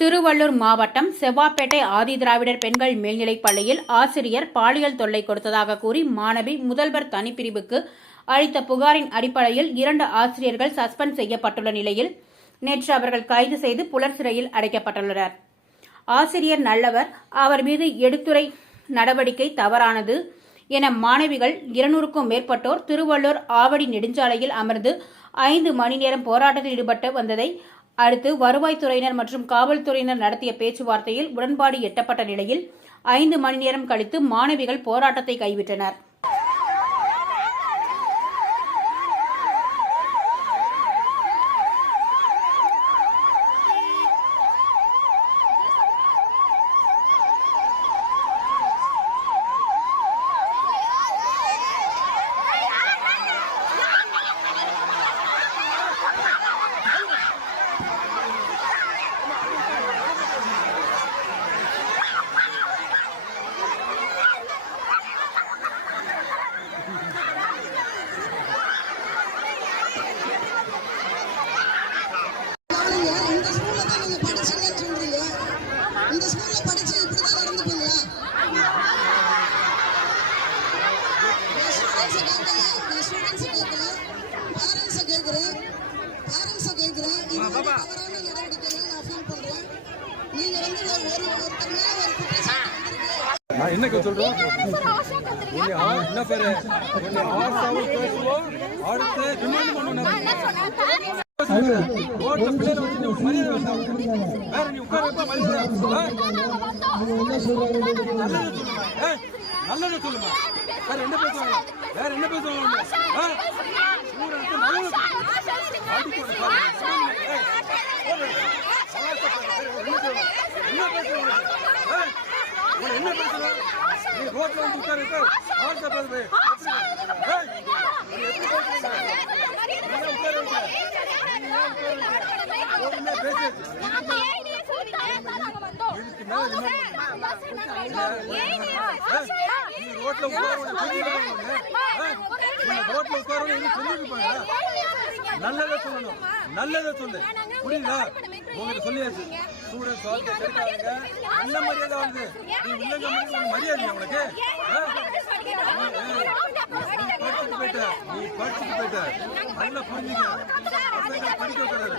திருவள்ளூர் மாவட்டம் செவ்வாப்பேட்டை ஆதிதிராவிடர் பெண்கள் மேல்நிலைப் பள்ளியில் ஆசிரியர் பாலியல் தொல்லை கொடுத்ததாக கூறி மாணவி முதல்வர் தனிப்பிரிவுக்கு அளித்த புகாரின் அடிப்படையில் இரண்டு ஆசிரியர்கள் சஸ்பெண்ட் செய்யப்பட்டுள்ள நிலையில் நேற்று அவர்கள் கைது செய்து புலர் சிறையில் அடைக்கப்பட்டுள்ளனர். ஆசிரியர் நல்லவர் அவர் மீது எடுத்துரை நடவடிக்கை தவறானது என மாணவிகள் இருநூறுக்கும் மேற்பட்டோர் திருவள்ளூர் ஆவடி நெடுஞ்சாலையில் அமர்ந்து ஐந்து மணி நேரம் போராட்டத்தில் ஈடுபட்டு வந்ததை அடுத்து வருவாய்த்துறையினர் மற்றும் காவல்துறையினர் நடத்திய பேச்சுவார்த்தையில் உடன்பாடு எட்டப்பட்ட நிலையில் ஐந்து மணி நேரம் கழித்து மாணவிகள் போராட்டத்தை கைவிட்டனர். நான் என்ன சொல்றோம் என்ன பேரு ஆசாவும் பேசுவோம் அடுத்து ரிமைண்ட் பண்ணணும் ஓட்ட பிள்ளைகளை வச்சு நீ மரியாதை வேண்டாம் வேற நீ உட்கார வைப்பா மரியாதை? நல்லது சொல்லுமா ஏய், நல்லது சொல்லுமா வேற என்ன பேசுவாங்க வேற என்ன பேசுவாங்க என்ன பேசுறோம் நீ ரோட்ல வந்து உட்காரு ஆள் உட்கார மேல நீ ரோட்ல உட்கார நல்லதை சொல்லணும் நல்லதை சொல்லு புரியுதா உங்ககிட்ட சொல்லியாச்சு ஸ்டூடெண்ட்ஸ் வாழ்க்கை கிடைக்காதுங்க என்ன மரியாதை வருது நீ உள்ளங்க மரியாதை உனக்கு? படிச்சுட்டு போயிட்ட. நீ படிச்சுட்டு போயிட்ட. நல்லா புரிஞ்சுக்க. பசங்களை படிக்க கூடாது?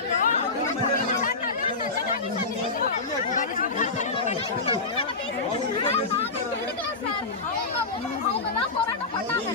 அவங்க தான் போராட்டம் பண்ணாங்க.